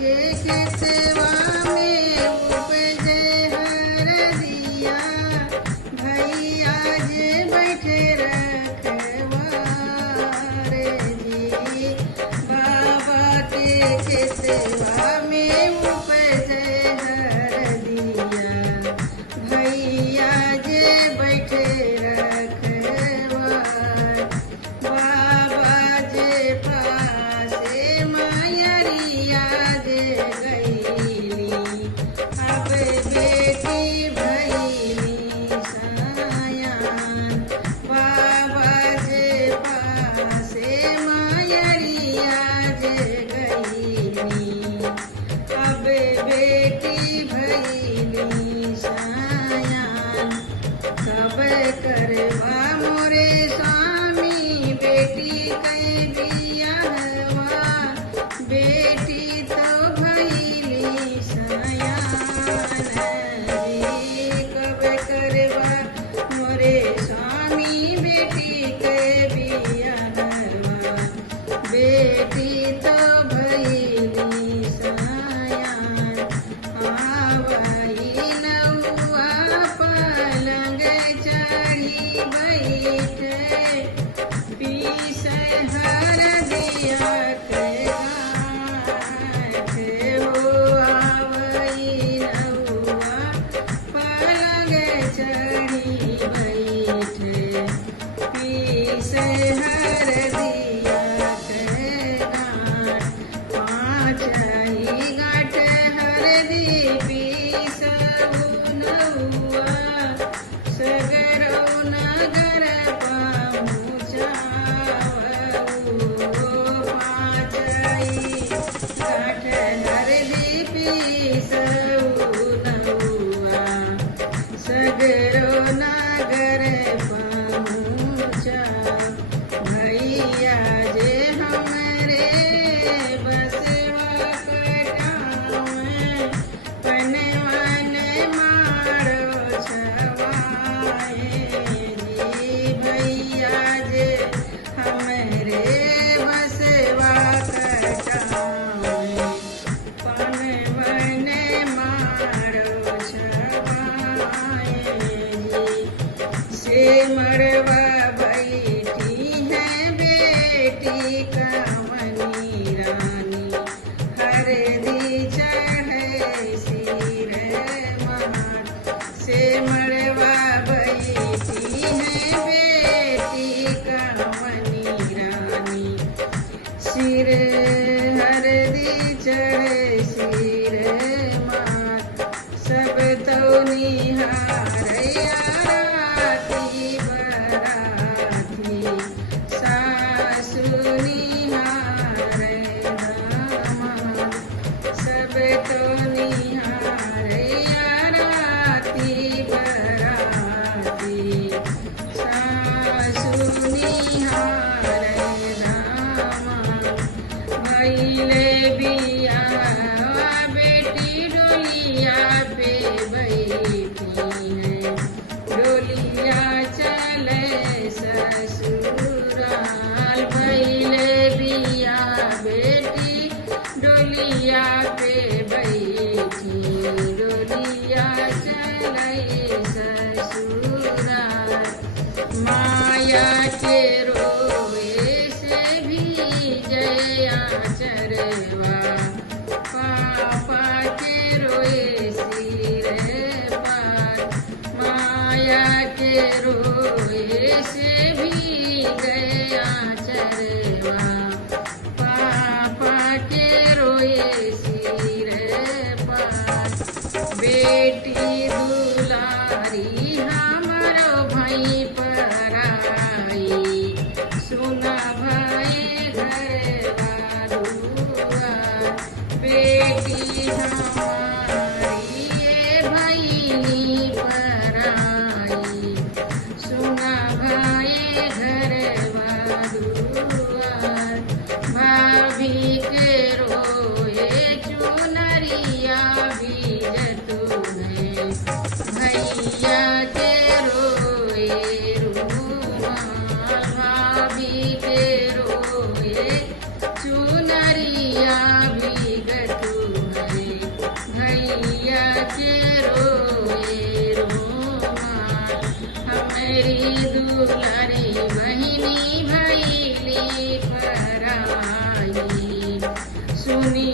के खेतवा में उपजे हरदिया, भैया जे बैठे रखवारे जी। बाबा के खेतवा में उपजे हरदिया, भैया जे बैठे रखवार। बाबा जे पासे मायरिया जे गईली, अब बेटी भईली सयान। बाबा जे पासे मायरिया जे गईली, अब बेटी भईली सयान। कब करवा मोरे स्वामी बेटी कै बियाहवा, बेटी तो भईली सयान रे। कब करवा मोरे स्वामी बेटी कै बियाहवा, बेटी तो भईली सयान। आवई नौआ पलंग चढ़ी बैठे, पीस हरदिया के गाँठ हो। आवई नौआ पलंग चढ़ी बैठे, पीस हरदिया के गाँठ। पाँचही गाँठ हरदी पीसऊ नौआ, सगरो नगर पहुँचावऊ। पाँचही गाँठ हरदी पीसऊ नौआ, सगरो नगर पहुँचाव। भैया जे हमरे बसवा कटावे, पनवन मारो छवाए जी। भैया जे हमरे बसवा कटावे, पनवन मारो छवाए जी। से मरवा बैठी है बेटी कामनी रानी, हरदी चढ़े सिर मान। से मरवा बैठी है बेटी कामनी रानी, सिर हरदी चढ़े सिर मान। सब तो निहारया राती बराती, सासु निहारे दामाद। सब तो निहारया राती बराती, सासु निहारे दामाद। भइले बियाहवा बेटी डोलिया पे बैठी है, डोलिया चले ससुराल। भइले बिया बेटी डोलिया पे बैठी, डोलिया चले ससुराल। माया के रोए से भी जया चरवा, पापा के रोए सिर पार। माया के रोए से भी गया चरवा, पापा के रोए सिर पार। बेटी दुलारी हमरो भई पराई, सुना भाई घरवा दुआर। बेटी हमारी ये भईनी पराई, सुना भाई घरवा दुआर। भाभी के रोए चुनरिया बीजतू है, भैया के रोए रूमाल। भाभी के रोए चुनरिया बीजतू मेरी दुलारी बहिनी भैली पराई सुनी